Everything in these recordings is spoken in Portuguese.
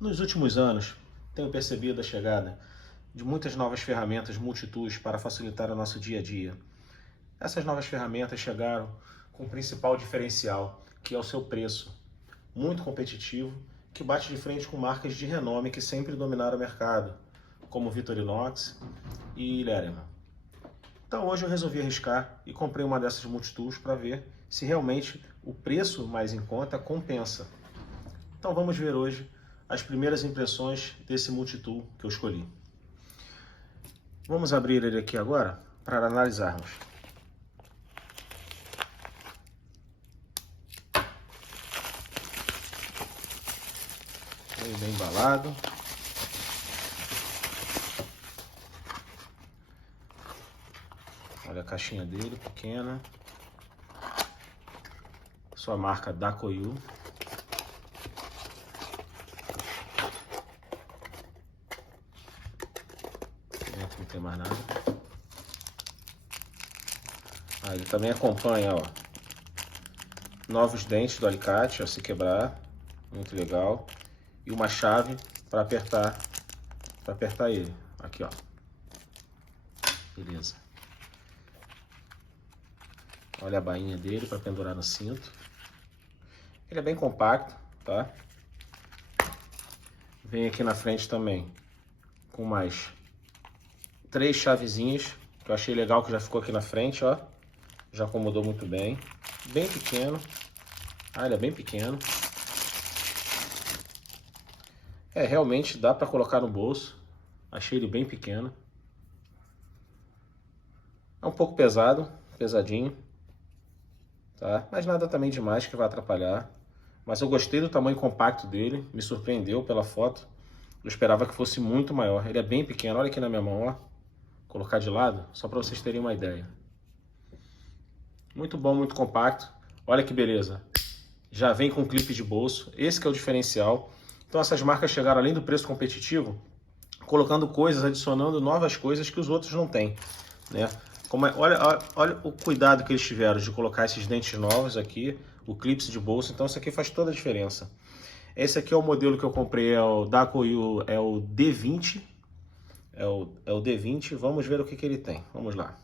Nos últimos anos, tenho percebido a chegada de muitas novas ferramentas multitools para facilitar o nosso dia a dia. Essas novas ferramentas chegaram com o principal diferencial, que é o seu preço, muito competitivo, que bate de frente com marcas de renome que sempre dominaram o mercado, como Victorinox e Lerema. Então hoje eu resolvi arriscar e comprei uma dessas multitools para ver se realmente o preço mais em conta compensa. Então vamos ver hoje as primeiras impressões desse multitool que eu escolhi. Vamos abrir ele aqui agora para analisarmos. Ele bem embalado. Olha a caixinha dele, pequena. Sua marca Dakoyu. Não tem mais nada. Ele também acompanha, ó, novos dentes do alicate, ó, se quebrar, muito legal. E uma chave para apertar ele. Aqui, ó. Beleza. Olha a bainha dele para pendurar no cinto. Ele é bem compacto, tá? Vem aqui na frente também com mais 3 chavezinhas, que eu achei legal, que já ficou aqui na frente, ó. Já acomodou muito bem. Bem pequeno. Ele é bem pequeno. Realmente dá para colocar no bolso. Achei ele bem pequeno. É um pouco pesado, pesadinho, tá? Mas nada também demais que vai atrapalhar. Mas eu gostei do tamanho compacto dele, me surpreendeu pela foto. Eu esperava que fosse muito maior. Ele é bem pequeno, olha aqui na minha mão, ó. Vou colocar de lado, só para vocês terem uma ideia. Muito bom, muito compacto. Olha que beleza. Já vem com clipe de bolso, esse que é o diferencial. Então essas marcas chegaram, além do preço competitivo, colocando coisas, adicionando novas coisas que os outros não têm, né? Olha o cuidado que eles tiveram de colocar esses dentes novos aqui, o clipe de bolso. Então isso aqui faz toda a diferença. Esse aqui é o modelo que eu comprei, é o Dakoyu, é o D20. É o D20, vamos ver o que ele tem. Vamos lá.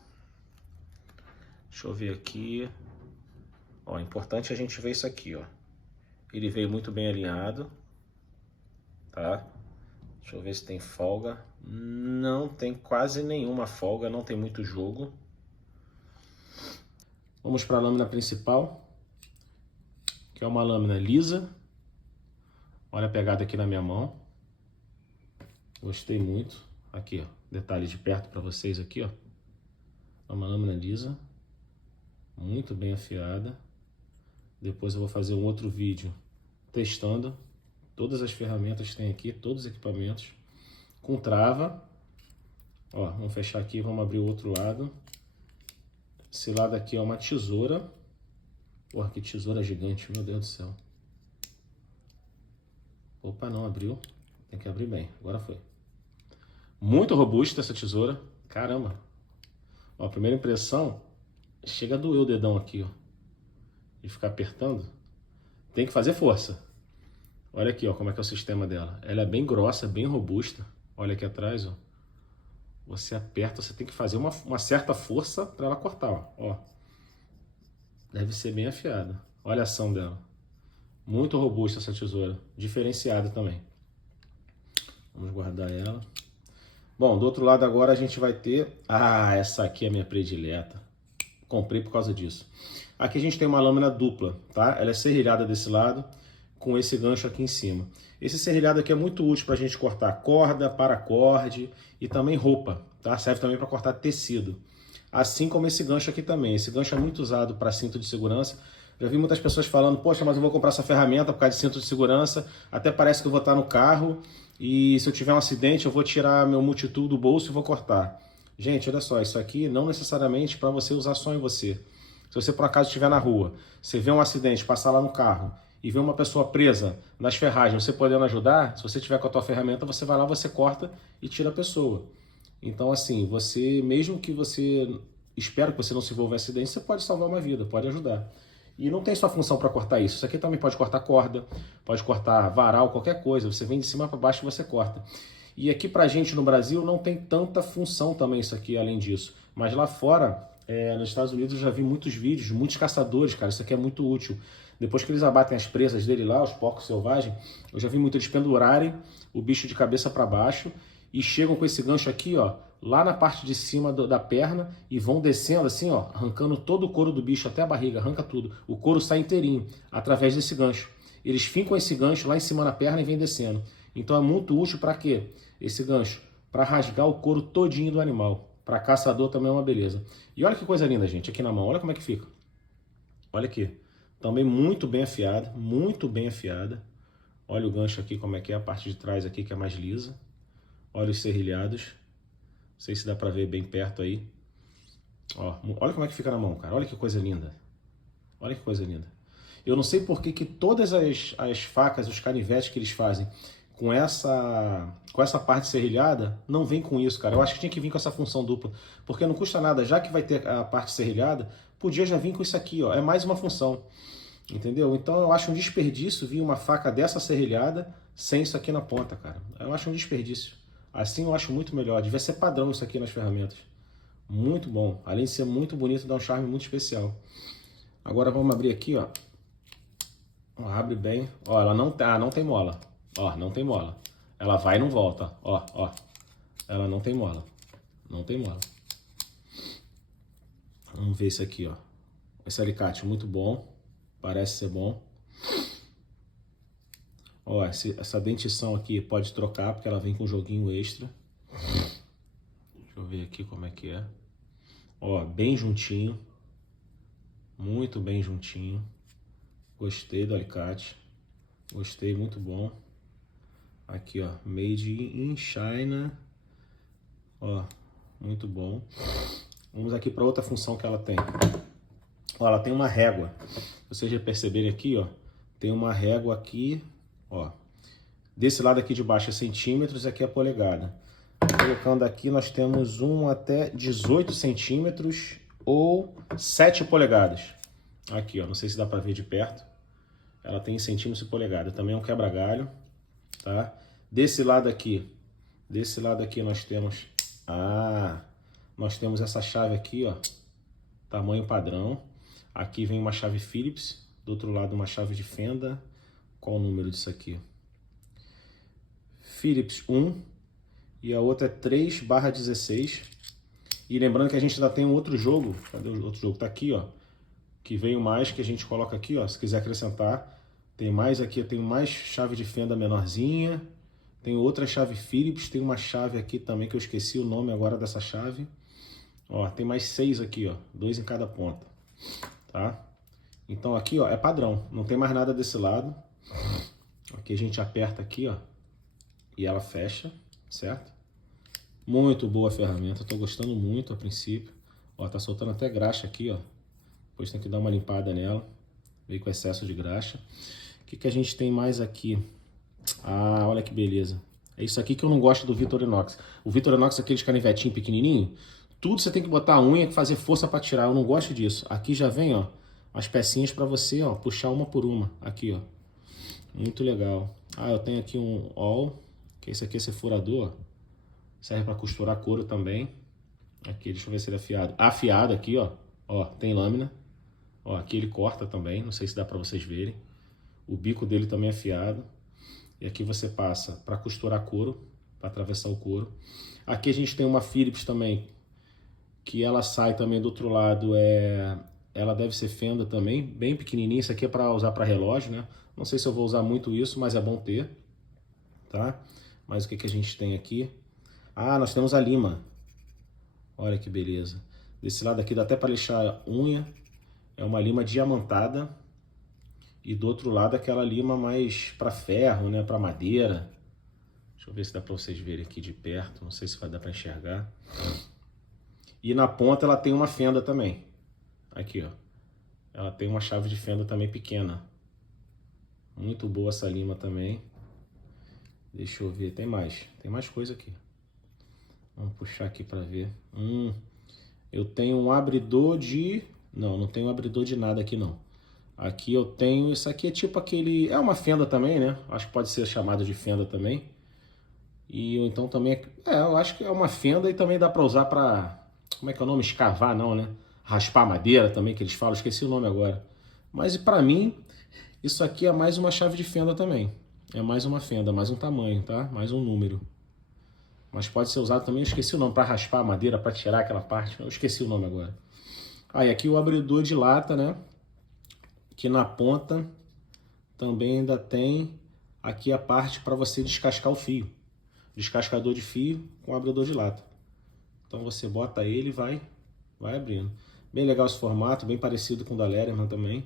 Deixa eu ver aqui. Ó, é importante a gente ver isso aqui, ó. Ele veio muito bem alinhado, tá? Deixa eu ver se tem folga. Não tem quase nenhuma folga, não tem muito jogo. Vamos para a lâmina principal, que é uma lâmina lisa. Olha a pegada aqui na minha mão. Gostei muito. Aqui, ó, detalhe de perto para vocês aqui, ó. É uma lâmina lisa, muito bem afiada. Depois eu vou fazer um outro vídeo testando todas as ferramentas que tem aqui, todos os equipamentos, com trava. Ó, vamos fechar aqui, vamos abrir o outro lado. Esse lado aqui é uma tesoura. Porra, que tesoura gigante, meu Deus do céu. Opa, não abriu. Tem que abrir bem, agora foi. Muito robusta essa tesoura, caramba. Ó, a primeira impressão, chega a doer o dedão aqui, ó. De ficar apertando. Tem que fazer força. Olha aqui, ó, como é que é o sistema dela. Ela é bem grossa, bem robusta. Olha aqui atrás, ó. Você aperta, você tem que fazer uma certa força para ela cortar, ó. Deve ser bem afiada. Olha a ação dela. Muito robusta essa tesoura. Diferenciada também. Vamos guardar ela. Bom, do outro lado agora a gente vai ter... essa aqui é a minha predileta. Comprei por causa disso. Aqui a gente tem uma lâmina dupla, tá? Ela é serrilhada desse lado, com esse gancho aqui em cima. Esse serrilhado aqui é muito útil para a gente cortar corda, paracorde e também roupa, tá? Serve também para cortar tecido. Assim como esse gancho aqui também. Esse gancho é muito usado para cinto de segurança. Já vi muitas pessoas falando, poxa, mas eu vou comprar essa ferramenta por causa de cinto de segurança. Até parece que eu vou estar no carro e se eu tiver um acidente eu vou tirar meu multitool do bolso e vou cortar. Gente, olha só, isso aqui não necessariamente para você usar só em você. Se você por acaso estiver na rua, você vê um acidente, passar lá no carro e vê uma pessoa presa nas ferragens, você podendo ajudar, se você tiver com a tua ferramenta, você vai lá, você corta e tira a pessoa. Então assim, você, mesmo que você, espero que você não se envolva em acidente, você pode salvar uma vida, pode ajudar. E não tem só função para cortar isso. Isso aqui também pode cortar corda, pode cortar varal, qualquer coisa. Você vem de cima para baixo e você corta. E aqui pra gente no Brasil não tem tanta função também isso aqui, além disso. Mas lá fora, nos Estados Unidos, eu já vi muitos vídeos, muitos caçadores, cara, isso aqui é muito útil. Depois que eles abatem as presas dele lá, os porcos selvagens, eu já vi muito eles pendurarem o bicho de cabeça para baixo e chegam com esse gancho aqui, ó, lá na parte de cima da perna e vão descendo assim, ó, arrancando todo o couro do bicho até a barriga, arranca tudo. O couro sai inteirinho através desse gancho. Eles fincam esse gancho lá em cima na perna e vem descendo. Então é muito útil para quê? Esse gancho? Para rasgar o couro todinho do animal. Para caçador também é uma beleza. E olha que coisa linda, gente, aqui na mão. Olha como é que fica. Olha aqui. Também muito bem afiada, muito bem afiada. Olha o gancho aqui, como é que é a parte de trás aqui, que é mais lisa. Olha os serrilhados. Não sei se dá para ver bem perto aí. Ó, olha como é que fica na mão, cara. Olha que coisa linda. Olha que coisa linda. Eu não sei por que todas as facas, os canivetes que eles fazem com essa parte serrilhada, não vem com isso, cara. Eu acho que tinha que vir com essa função dupla, porque não custa nada, já que vai ter a parte serrilhada, podia já vir com isso aqui, ó. É mais uma função, entendeu? Então eu acho um desperdício vir uma faca dessa serrilhada sem isso aqui na ponta, cara. Eu acho um desperdício. Assim eu acho muito melhor. Devia ser padrão isso aqui nas ferramentas. Muito bom. Além de ser muito bonito, dá um charme muito especial. Agora vamos abrir aqui, ó. Abre bem. Ó, ela não tem mola. Ó, não tem mola. Ela vai e não volta. Ó, ó. Ela não tem mola. Não tem mola. Vamos ver esse aqui, ó. Esse alicate muito bom. Parece ser bom. Ó, essa dentição aqui pode trocar, porque ela vem com um joguinho extra. Deixa eu ver aqui como é que é. Ó, bem juntinho. Muito bem juntinho. Gostei do alicate. Gostei, muito bom. Aqui, ó, made in China. Ó, muito bom. Vamos aqui para outra função que ela tem. Ó, ela tem uma régua. Vocês já perceberem aqui, ó, tem uma régua aqui, ó. Desse lado aqui de baixo é centímetros, aqui é polegada. Colocando aqui, nós temos 1 até 18 centímetros ou 7 polegadas. Aqui, ó, não sei se dá para ver de perto. Ela tem em centímetros e polegada. Também é um quebra-galho, tá? Desse lado aqui nós temos essa chave aqui, ó, tamanho padrão. Aqui vem uma chave Phillips, do outro lado uma chave de fenda. Qual o número disso aqui? Phillips 1 e a outra é 3/16. E lembrando que a gente ainda tem um outro jogo. Cadê o outro jogo? Tá aqui, ó. Que veio mais, que a gente coloca aqui, ó. Se quiser acrescentar, tem mais aqui. Eu tenho mais chave de fenda menorzinha. Tem outra chave Phillips. Tem uma chave aqui também que eu esqueci o nome agora dessa chave. Ó, tem mais 6 aqui, ó. 2 em cada ponta, tá? Então aqui, ó, é padrão. Não tem mais nada desse lado. Aqui a gente aperta aqui, ó. E ela fecha, certo? Muito boa a ferramenta. Tô gostando muito a princípio. Ó, tá soltando até graxa aqui, ó. Depois tem que dar uma limpada nela. Veio com excesso de graxa. O que que a gente tem mais aqui? Ah, olha que beleza. É isso aqui que eu não gosto do Victorinox. O Victorinox é aqueles canivetinhos pequenininho. Tudo você tem que botar a unha e fazer força para tirar. Eu não gosto disso. Aqui já vem, ó, as pecinhas para você, ó, puxar uma por uma. Aqui, ó. Muito legal. Ah, eu tenho aqui um All, que esse aqui é esse furador. Serve para costurar couro também. Aqui, deixa eu ver se ele é afiado. Afiado aqui, ó. Ó, tem lâmina. Ó, aqui ele corta também. Não sei se dá para vocês verem. O bico dele também é afiado. E aqui você passa para costurar couro, para atravessar o couro. Aqui a gente tem uma Phillips também, que ela sai também do outro lado, ela deve ser fenda também, bem pequenininha. Isso aqui é para usar para relógio, né? Não sei se eu vou usar muito isso, mas é bom ter, tá? Mas o que que a gente tem aqui? Ah, nós temos a lima. Olha que beleza. Desse lado aqui dá até para lixar a unha. É uma lima diamantada. E do outro lado aquela lima mais para ferro, né? Para madeira. Deixa eu ver se dá para vocês verem aqui de perto. Não sei se vai dar para enxergar. E na ponta ela tem uma fenda também. Aqui, ó. Ela tem uma chave de fenda também pequena. Muito boa essa lima também. Deixa eu ver, tem mais coisa aqui. Vamos puxar aqui para ver. Eu tenho um abridor de... Não tenho abridor de nada aqui não. Aqui eu tenho, isso aqui é tipo aquele, é uma fenda também, né? Acho que pode ser chamado de fenda também. E então também, eu acho que é uma fenda e também dá para usar para, como é que é o nome? Escavar não, né? Raspar madeira também, que eles falam, esqueci o nome agora. Mas para mim, isso aqui é mais uma chave de fenda também. É mais uma fenda, mais um tamanho, tá? Mais um número. Mas pode ser usado também, eu esqueci o nome, para raspar a madeira, para tirar aquela parte. Eu esqueci o nome agora. Aí aqui o abridor de lata, né? Que na ponta também ainda tem aqui a parte para você descascar o fio. Descascador de fio com abridor de lata. Então você bota ele e vai abrindo. Bem legal esse formato, bem parecido com o da Leatherman também.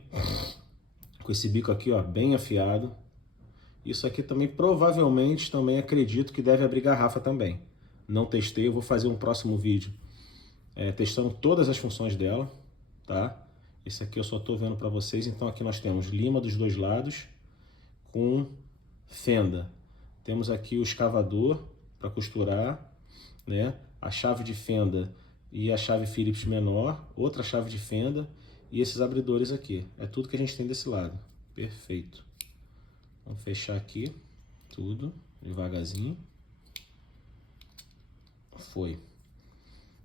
Com esse bico aqui, ó, bem afiado. Isso aqui também provavelmente também acredito que deve abrir garrafa também. Não testei, eu vou fazer um próximo vídeo testando todas as funções dela, tá? Esse aqui eu só estou vendo para vocês. Então aqui nós temos lima dos dois lados com fenda. Temos aqui o escavador para costurar, né? A chave de fenda e a chave Phillips menor, outra chave de fenda e esses abridores aqui. É tudo que a gente tem desse lado. Perfeito. Vamos fechar aqui tudo devagarzinho. Foi.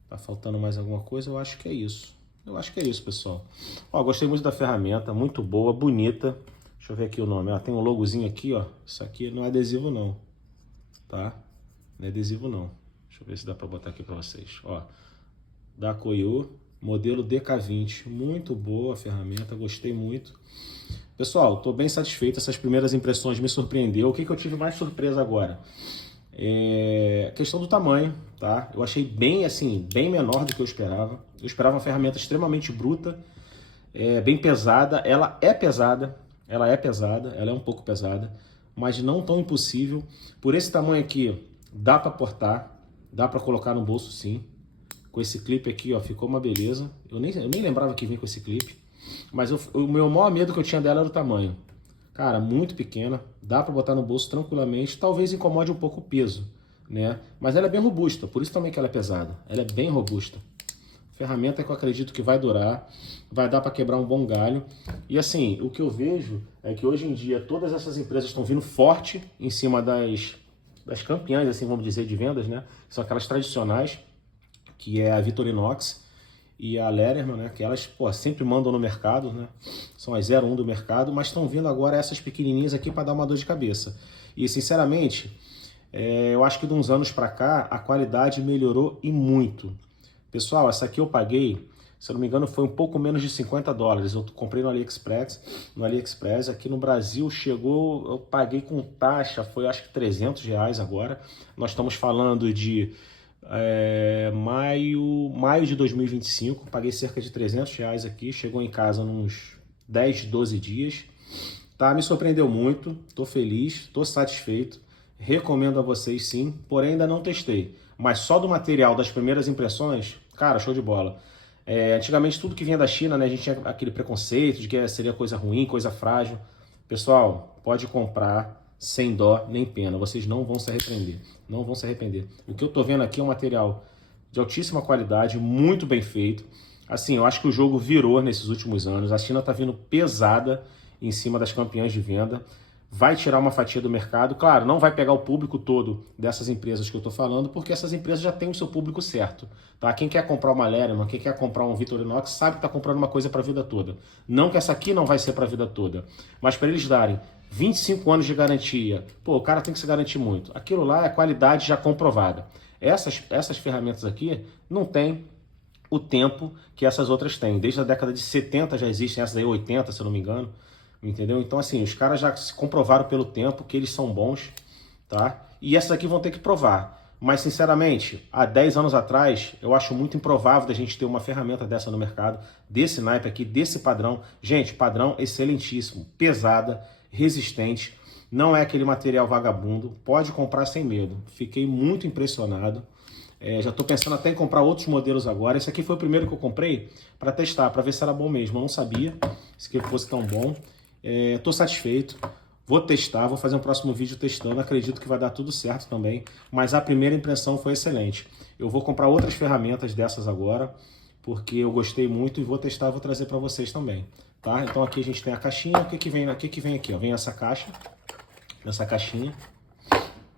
Tá faltando mais alguma coisa? Eu acho que é isso. Eu acho que é isso, pessoal. Ó, gostei muito da ferramenta, muito boa, bonita. Deixa eu ver aqui o nome. Ó, tem um logozinho aqui, ó. Isso aqui não é adesivo não, tá? Não é adesivo não. Deixa eu ver se dá para botar aqui para vocês. Ó, da Koyo, modelo DK20. Muito boa a ferramenta, gostei muito. Pessoal, estou bem satisfeito. Essas primeiras impressões me surpreendeu. O que eu tive mais surpresa agora? A questão do tamanho, tá? Eu achei bem, assim, bem menor do que eu esperava. Eu esperava uma ferramenta extremamente bruta, bem pesada. Ela é pesada, ela é um pouco pesada, mas não tão impossível. Por esse tamanho aqui, dá para portar, dá para colocar no bolso sim. Com esse clipe aqui, ó, ficou uma beleza. Eu nem lembrava que vinha com esse clipe. Mas o meu maior medo que eu tinha dela era o tamanho. Cara, muito pequena, dá para botar no bolso tranquilamente, talvez incomode um pouco o peso, né? Mas ela é bem robusta, por isso também que ela é pesada. Ela é bem robusta. Ferramenta que eu acredito que vai durar, vai dar para quebrar um bom galho. E assim, o que eu vejo é que hoje em dia todas essas empresas estão vindo forte em cima das campeãs, assim vamos dizer, de vendas, né? São aquelas tradicionais, que é a Victorinox e a Leatherman, né, que elas sempre mandam no mercado, né, são as 01 do mercado, mas estão vindo agora essas pequenininhas aqui para dar uma dor de cabeça. E sinceramente, eu acho que de uns anos para cá a qualidade melhorou e muito. Pessoal, essa aqui eu paguei, se eu não me engano, foi um pouco menos de $50. Eu comprei no AliExpress, aqui no Brasil chegou, eu paguei com taxa, foi acho que R$300 agora. Nós estamos falando de maio de 2025, paguei cerca de R$300 aqui, chegou em casa nos 10, 12 dias, tá? Me surpreendeu muito, tô feliz, tô satisfeito, recomendo a vocês sim, porém ainda não testei, mas só do material das primeiras impressões, cara, show de bola. Antigamente tudo que vinha da China, né, a gente tinha aquele preconceito de que seria coisa ruim, coisa frágil. Pessoal, pode comprar sem dó nem pena, vocês não vão se arrepender, não vão se arrepender. O que eu tô vendo aqui é um material de altíssima qualidade, muito bem feito. Assim, eu acho que o jogo virou nesses últimos anos, a China tá vindo pesada em cima das campeãs de venda, vai tirar uma fatia do mercado, claro, não vai pegar o público todo dessas empresas que eu tô falando, porque essas empresas já têm o seu público certo, tá? Quem quer comprar uma Leatherman, quem quer comprar um Victorinox, sabe que tá comprando uma coisa para a vida toda. Não que essa aqui não vai ser para a vida toda, mas para eles darem 25 anos de garantia, pô, o cara tem que se garantir muito. Aquilo lá é qualidade já comprovada. Essas ferramentas aqui não tem o tempo que essas outras têm. Desde a década de 70 já existem, essas aí 80, se eu não me engano. Entendeu? Então, assim, os caras já se comprovaram pelo tempo que eles são bons, tá? E essas aqui vão ter que provar. Mas, sinceramente, há 10 anos atrás, eu acho muito improvável da gente ter uma ferramenta dessa no mercado, desse naipe aqui, desse padrão. Gente, padrão excelentíssimo, pesada, resistente, não é aquele material vagabundo, pode comprar sem medo. Fiquei muito impressionado. Já estou pensando até em comprar outros modelos agora. Esse aqui foi o primeiro que eu comprei para testar, para ver se era bom mesmo. Eu não sabia se que fosse tão bom. Estou satisfeito. Vou testar, vou fazer um próximo vídeo testando. Acredito que vai dar tudo certo também. Mas a primeira impressão foi excelente. Eu vou comprar outras ferramentas dessas agora, porque eu gostei muito e vou testar, vou trazer para vocês também, tá? Então aqui a gente tem a caixinha, o que que vem aqui, ó? Vem essa caixa, nessa caixinha,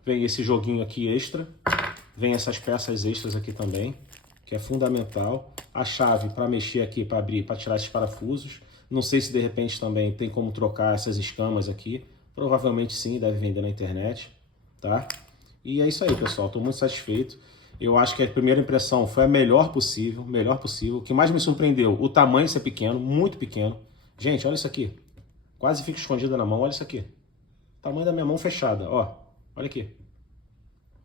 vem esse joguinho aqui extra, vem essas peças extras aqui também, que é fundamental, a chave para mexer aqui, para abrir, para tirar esses parafusos, não sei se de repente também tem como trocar essas escamas aqui, provavelmente sim, deve vender na internet, tá? E é isso aí, pessoal, estou muito satisfeito. Eu acho que a primeira impressão foi a melhor possível, melhor possível. O que mais me surpreendeu, o tamanho ser pequeno, muito pequeno. Gente, olha isso aqui. Quase fica escondida na mão, olha isso aqui. Tamanho da minha mão fechada, ó. Olha aqui.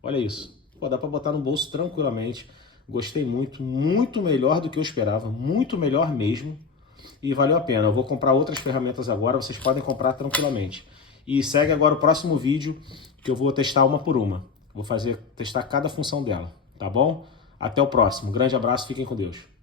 Olha isso. Pô, dá para botar no bolso tranquilamente. Gostei muito, muito melhor do que eu esperava, muito melhor mesmo. E valeu a pena. Eu vou comprar outras ferramentas agora, vocês podem comprar tranquilamente. E segue agora o próximo vídeo, que eu vou testar uma por uma. Vou testar cada função dela, tá bom? Até o próximo. Grande abraço, fiquem com Deus.